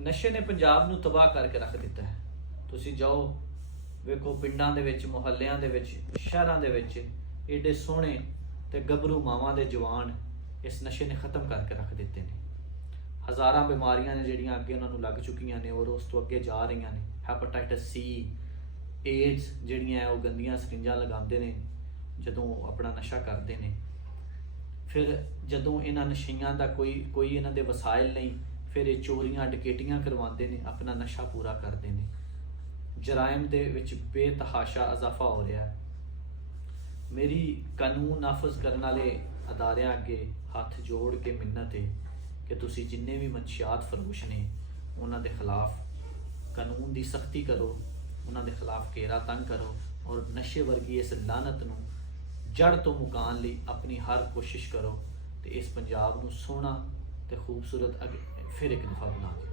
ਨਸ਼ੇ ਨੇ ਪੰਜਾਬ ਨੂੰ ਤਬਾਹ ਕਰਕੇ ਰੱਖ ਦਿੱਤਾ ਹੈ। ਤੁਸੀਂ ਜਾਓ ਵੇਖੋ ਪਿੰਡਾਂ ਦੇ ਵਿੱਚ, ਮੁਹੱਲਿਆਂ ਦੇ ਵਿੱਚ, ਸ਼ਹਿਰਾਂ ਦੇ ਵਿੱਚ ਏਡੇ ਸੋਹਣੇ ਤੇ ਗੱਭਰੂ ਮਾਵਾਂ ਦੇ ਜਵਾਨ ਇਸ ਨਸ਼ੇ ਨੇ ਖਤਮ ਕਰਕੇ ਰੱਖ ਦਿੱਤੇ ਨੇ। ਹਜ਼ਾਰਾਂ ਬਿਮਾਰੀਆਂ ਨੇ ਜਿਹੜੀਆਂ ਅੱਗੇ ਉਹਨਾਂ ਨੂੰ ਲੱਗ ਚੁੱਕੀਆਂ ਨੇ ਔਰ ਉਸ ਤੋਂ ਅੱਗੇ ਜਾ ਰਹੀਆਂ ਨੇ। ਹੈਪੇਟਾਈਟਸ ਸੀ, ਏਡਸ ਜਿਹੜੀਆਂ ਉਹ ਗੰਦੀਆਂ ਸਰਿੰਜਾਂ ਲਗਾਉਂਦੇ ਨੇ ਜਦੋਂ ਆਪਣਾ ਨਸ਼ਾ ਕਰਦੇ ਨੇ। ਫਿਰ ਜਦੋਂ ਇਹਨਾਂ ਨਸ਼ਿਆਂ ਦਾ ਕੋਈ ਇਹਨਾਂ ਦੇ ਵਸਾਇਲ ਨਹੀਂ, ਫਿਰ ਇਹ ਚੋਰੀਆਂ ਡਕੈਤੀਆਂ ਕਰਵਾਉਂਦੇ ਨੇ, ਆਪਣਾ ਨਸ਼ਾ ਪੂਰਾ ਕਰਦੇ ਨੇ। ਜਰਾਇਮ ਦੇ ਵਿੱਚ ਬੇਤਹਾਸ਼ਾ ਇਜ਼ਾਫਾ ਹੋ ਰਿਹਾ ਹੈ। ਮੇਰੀ ਕਾਨੂੰਨ ਨਾਫਜ਼ ਕਰਨ ਵਾਲੇ ਅਦਾਰਿਆਂ ਅੱਗੇ ਹੱਥ ਜੋੜ ਕੇ ਮਿੰਨਤ ਹੈ ਕਿ ਤੁਸੀਂ ਜਿੰਨੇ ਵੀ ਮਨਸ਼ਿਆਤ ਫਰੋਸ਼ ਨੇ ਉਹਨਾਂ ਦੇ ਖਿਲਾਫ ਕਾਨੂੰਨ ਦੀ ਸਖਤੀ ਕਰੋ, ਉਹਨਾਂ ਦੇ ਖਿਲਾਫ ਘੇਰਾ ਤੰਗ ਕਰੋ ਔਰ ਨਸ਼ੇ ਵਰਗੀ ਇਸ ਲਾਨਤ ਨੂੰ ਜੜ ਤੋਂ ਮੁਕਾਉਣ ਲਈ ਆਪਣੀ ਹਰ ਕੋਸ਼ਿਸ਼ ਕਰੋ ਤੇ ਇਸ ਪੰਜਾਬ ਨੂੰ ਸੋਹਣਾ ਤੇ ਖੂਬਸੂਰਤ ਫਿਰ ਇੱਕ ਦਫਾ ਬਣਾ ਦਿਓ।